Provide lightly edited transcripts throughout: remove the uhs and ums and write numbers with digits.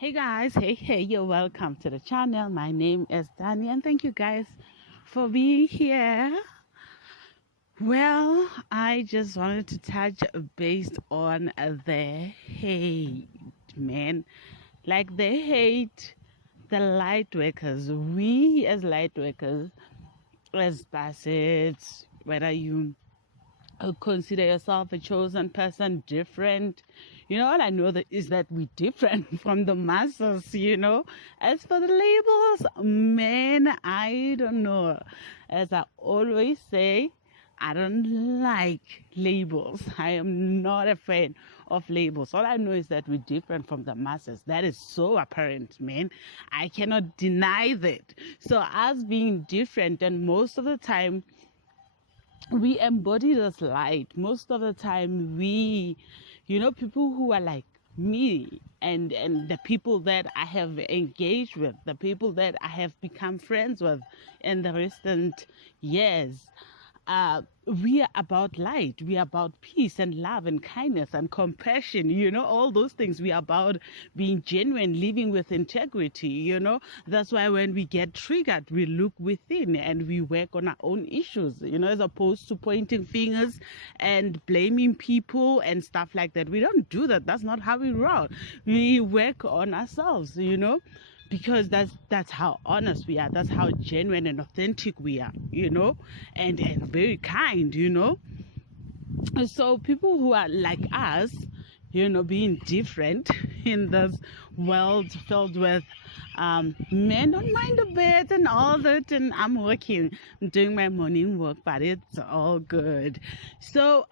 Hey guys, hey, you're welcome to the channel. My name is Danny, and thank you guys for being here. Well, I just wanted to touch based on the hate, man. Like they hate the light workers. We as light workers, as bastards, whether you consider yourself a chosen person, different. All I know that is that we're different from the masses. As for the labels, man, I don't know. As I always say, I don't like labels. I am not a fan of labels. All I know is that we're different from the masses. That is so apparent, man. I cannot deny that. So, us being different, and most of the time, we embody this light. Most of the time, people who are like me, and the people that I have engaged with, the people that I have become friends with in the recent years, we are about light. We are about peace and love and kindness and compassion. All those things. We are about being genuine, living with integrity. That's why when we get triggered, we look within and we work on our own issues, as opposed to pointing fingers and blaming people and stuff like that. We don't do that. That's not how we roll. We work on ourselves. Because that's how honest we are, that's how genuine and authentic we are, and very kind. So people who are like us, being different in this world filled with men don't mind a bit and all that, and I'm doing my morning work, but it's all good. So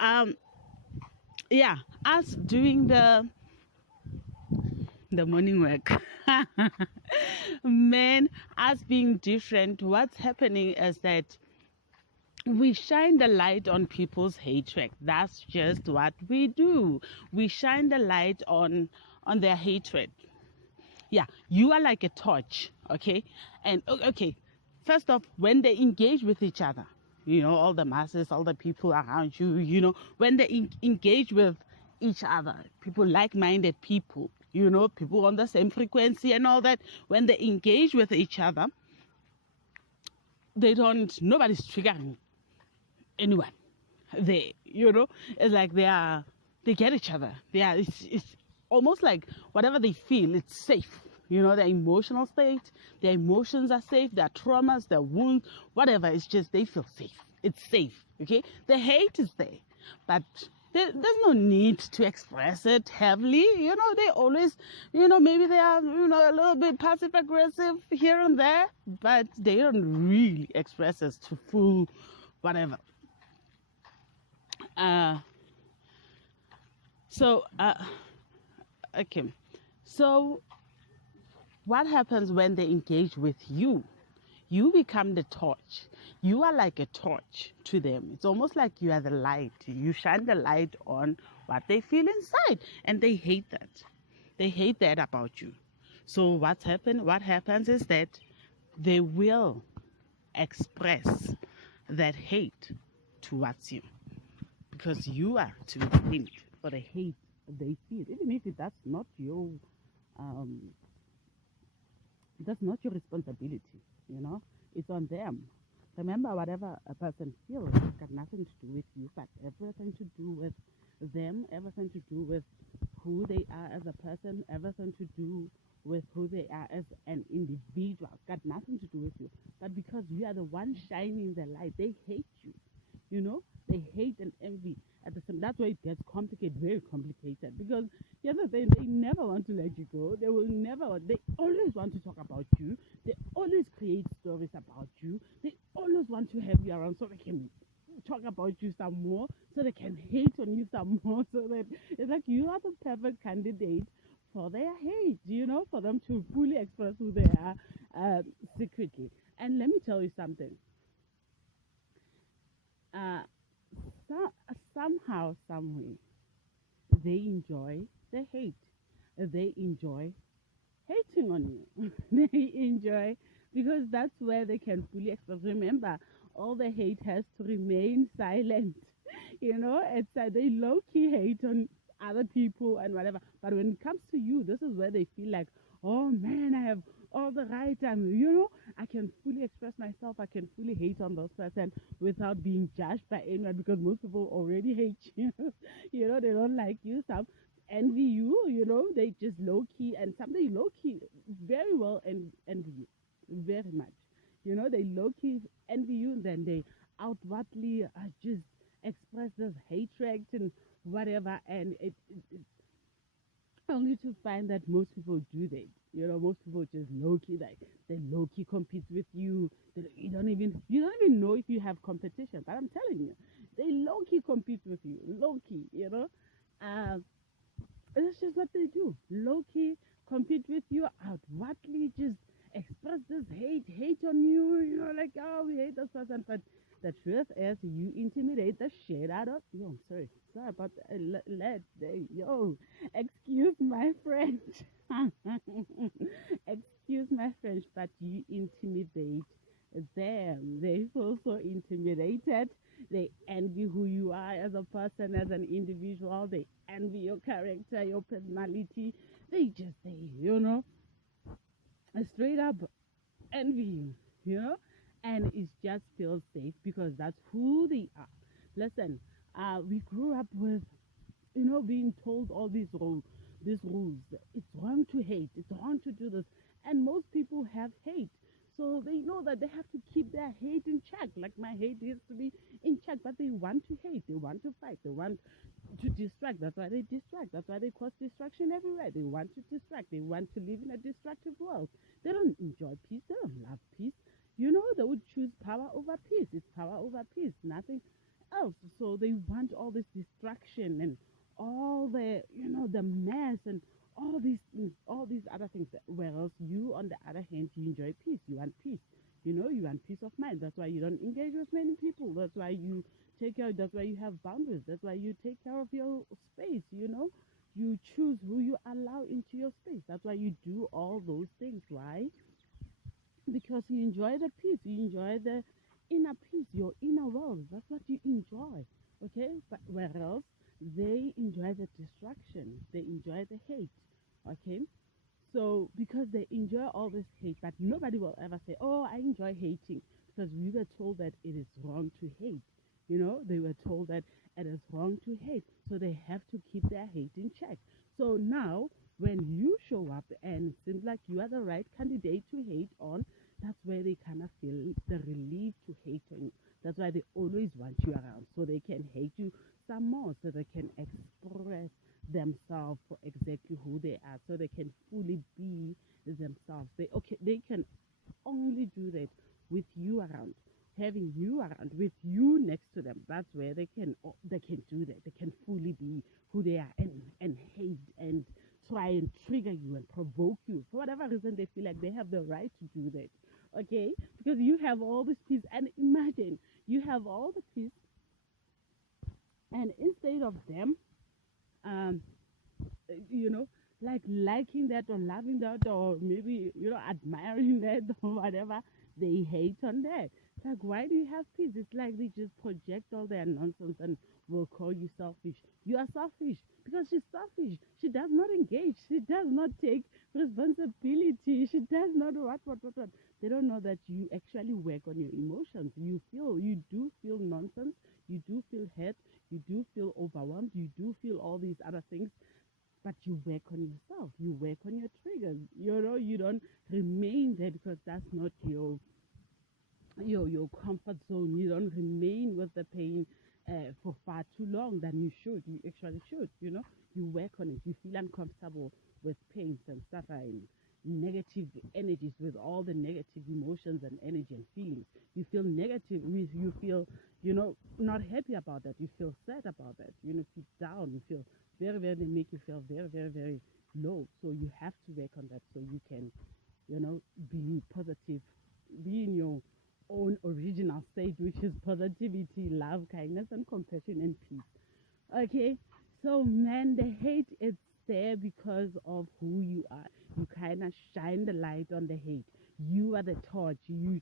yeah, us doing the morning work. Men, us being different, what's happening is that we shine the light on people's hatred. That's just what we do. We shine the light on their hatred. Yeah, you are like a torch, okay? And okay, first off, when they engage with each other, all the masses, all the people around you, when they engage with each other, people, like-minded people, people on the same frequency and all that, when they engage with each other, nobody's triggering anyone. It's like they get each other. It's almost like whatever they feel, it's safe. Their emotional state, their emotions are safe, their traumas, their wounds, whatever. It's just they feel safe. It's safe. Okay, the hate is there, but there's no need to express it heavily. They always, maybe they are, a little bit passive aggressive here and there, but they don't really express it to full whatever. Uh, so, okay. So, what happens when they engage with you? You become the torch. You are like a torch to them. It's almost like you are the light. You shine the light on what they feel inside, and they hate that. They hate that about you. So, what happens is that they will express that hate towards you, because you are to be blamed for the hate they feel, even if um, that's not your responsibility. It's on them. Remember, whatever a person feels has got nothing to do with you, but everything to do with them, everything to do with who they are as a person, everything to do with who they are as an individual. Got nothing to do with you. But because you are the one shining the light, they hate you. They hate and envy at the same. That's why it gets complicated, very complicated. Because the other thing, they never want to let you go. They will never. They always want to talk about you. They always create stories about you. They always want to have you around so they can talk about you some more, so they can hate on you some more. So that it's like you are the perfect candidate for their hate. For them to fully express who they are secretly. And let me tell you something. Uh, somehow, someway, they enjoy the hate. They enjoy hating on you. They enjoy, because that's where they can fully express. Remember, all the hate has to remain silent. It's they low key hate on other people and whatever. But when it comes to you, this is where they feel like, oh man, I have all the right time. I can fully express myself. I can fully hate on those person without being judged by anyone because most people already hate you. They don't like you. Some envy you. They just low key and some they low key very well and envy you very much. They low key envy you and then they outwardly just express this hatred and whatever. And only to find that most people do that. Most people just low key like they low key compete with you. You don't even know if you have competition. But I'm telling you, they low key compete with you. Low key. Um, that's just what they do. Low key compete with you outwardly, just express this hate on you. Like, oh, we hate this person. But the truth is, you intimidate the shit out of. Yo, sorry about that. Yo, excuse my French. Excuse my French, but you intimidate them. They feel so intimidated. They envy who you are as a person, as an individual. They envy your character, your personality. They straight up envy you, you know, and it just feels safe because that's who they are. Listen, we grew up with, being told all these rules. It's wrong to hate. It's wrong to do this, and most people have hate. So they know that they have to keep their hate in check. Like my hate is to be in check, but they want to hate. They want to fight. They want to distract. That's why they distract. That's why they cause distraction everywhere. They want to distract. They want to live in a destructive world. They don't enjoy peace. They don't love peace. They would choose power over peace. It's power over peace, nothing else. So they want all this distraction and all the mess and all these things, all these other things. Whereas you, on the other hand, you enjoy peace. You want peace. You want peace of mind. That's why you don't engage with many people. That's why you take care. That's why you have boundaries. That's why you take care of your space. You choose who you allow into your space. That's why you do all those things, right? Because you enjoy the peace, you enjoy the inner peace, your inner world. That's what you enjoy. Okay? But whereas they enjoy the distraction, they enjoy the hate. Okay? So because they enjoy all this hate, but nobody will ever say, "Oh, I enjoy hating," because we were told that it is wrong to hate. They were told that it is wrong to hate, so they have to keep their hate in check. So now, when you show up and it seems like you are the right candidate to hate on, that's where they kind of feel the relief to hate on you. That's why they always want you around, so they can hate you some more, so they can express themselves for exactly who they are, so they can fully be themselves. They can only do that with you around, having you around, with you next to them. That's where they can do that. They can fully be who they are and hate and try and trigger you and provoke you for whatever reason they feel like they have the right to do that. Okay, because you have all this peace, and imagine you have all the peace, and instead of them, um, you know, like liking that or loving that or maybe, admiring that or whatever, they hate on that. It's like, why do you have peace? It's like they just project all their nonsense and will call you selfish. You are selfish because she's selfish. She does not engage. She does not take responsibility. She does not what. They don't know that you actually work on your emotions. You do feel nonsense. You do feel hurt. You do feel overwhelmed. You do feel all these other things, but you work on yourself. You work on your triggers. You don't remain there because that's not your comfort zone. You don't remain with the pain for far too long than you should. You actually should. You work on it. You feel uncomfortable with pains and suffering, negative energies, with all the negative emotions and energy and feelings. You feel negative. You feel not happy about that. You feel sad about that. Feel down. You feel very, very, they make you feel very, very, very low. So you have to work on that so you can, be positive, be in your own original state, which is positivity, love, kindness, and compassion and peace. Okay, so man, the hate is there because of who you are. You kind of shine the light on the hate. You are the torch. You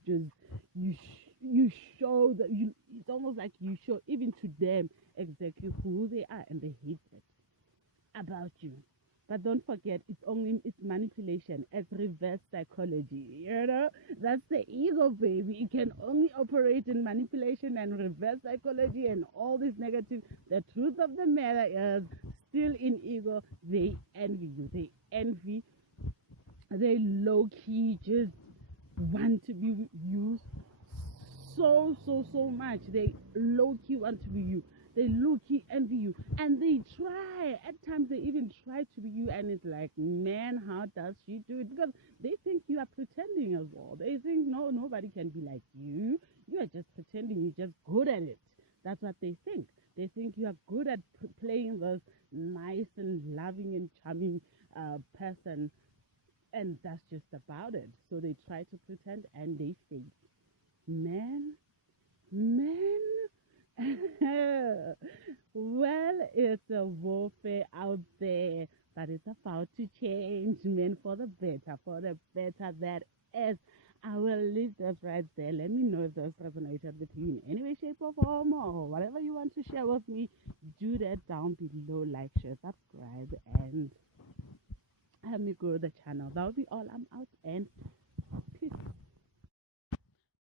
show that you. It's almost like you show even to them exactly who they are, and they hate it about you. But don't forget, it's manipulation. It's reverse psychology. That's the ego, baby. It can only operate in manipulation and reverse psychology and all this negative. The truth of the matter is, still in ego, they envy you. They envy. They low key just want to be with you so much. They low key want to be you. They low key envy you, and they try. At times, they even try to be you, and it's like, man, how does she do it? Because they think you are pretending as well. They think no, nobody can be like you. You are just pretending. You're just good at it. That's what they think. They think you are good at playing this nice and loving and charming person, and that's just about it. So they try to pretend, and they fail. Man, man. Well, it's a warfare out there, but it's about to change, man, for the better, for the better that is. I will leave this right there. Let me know if this resonated with you in any way, shape, or form, or whatever you want to share with me. Do that down below, like, share, subscribe, and help me grow the channel. That'll be all. I'm out, and peace.